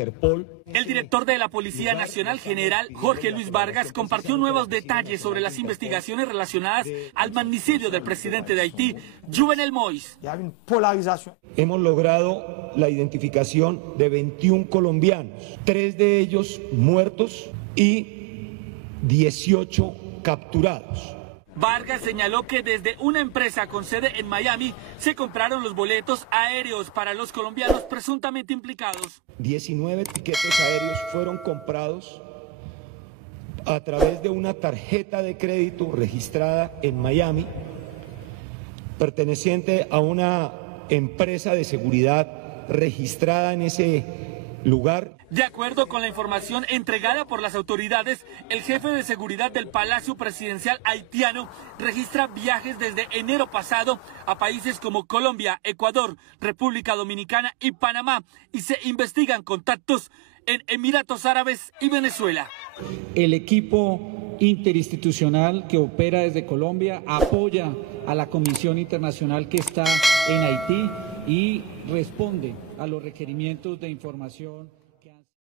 Interpol. El director de la Policía Nacional, general Jorge Luis Vargas, compartió nuevos detalles sobre las investigaciones relacionadas al magnicidio del presidente de Haití, Jovenel Moïse. Hemos logrado la identificación de 21 colombianos, 3 de ellos muertos y 18 capturados. Vargas señaló que desde una empresa con sede en Miami se compraron los boletos aéreos para los colombianos presuntamente implicados. 19 tiquetes aéreos fueron comprados a través de una tarjeta de crédito registrada en Miami, perteneciente a una empresa de seguridad registrada en ese lugar. De acuerdo con la información entregada por las autoridades, el jefe de seguridad del Palacio Presidencial haitiano registra viajes desde enero pasado a países como Colombia, Ecuador, República Dominicana y Panamá, y se investigan contactos en Emiratos Árabes y Venezuela. El equipo interinstitucional que opera desde Colombia apoya a la Comisión Internacional que está en Haití y responde a los requerimientos de información